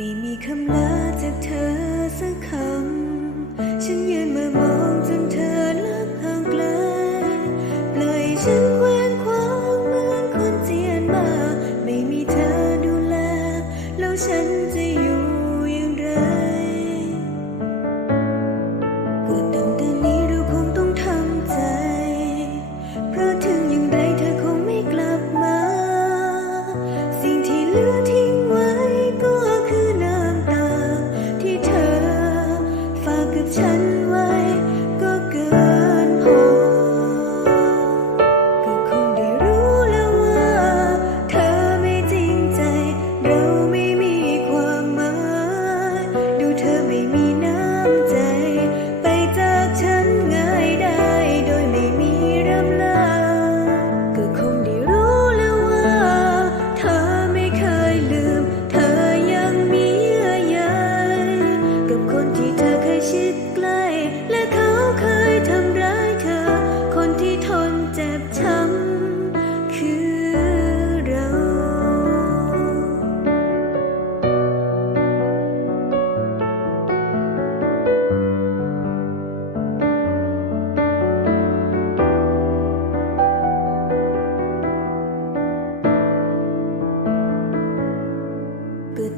ไม่มีคำลาจากเธอสักคำ ฉันยืนมามองจนเธอลับห่างไกล ปล่อยฉันแคว้าความเหมือนคนเจียนมา ไม่มีเธอดูแล แล้วฉันจะอยู่อย่างไร ก็ต้องดิน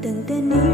等待你。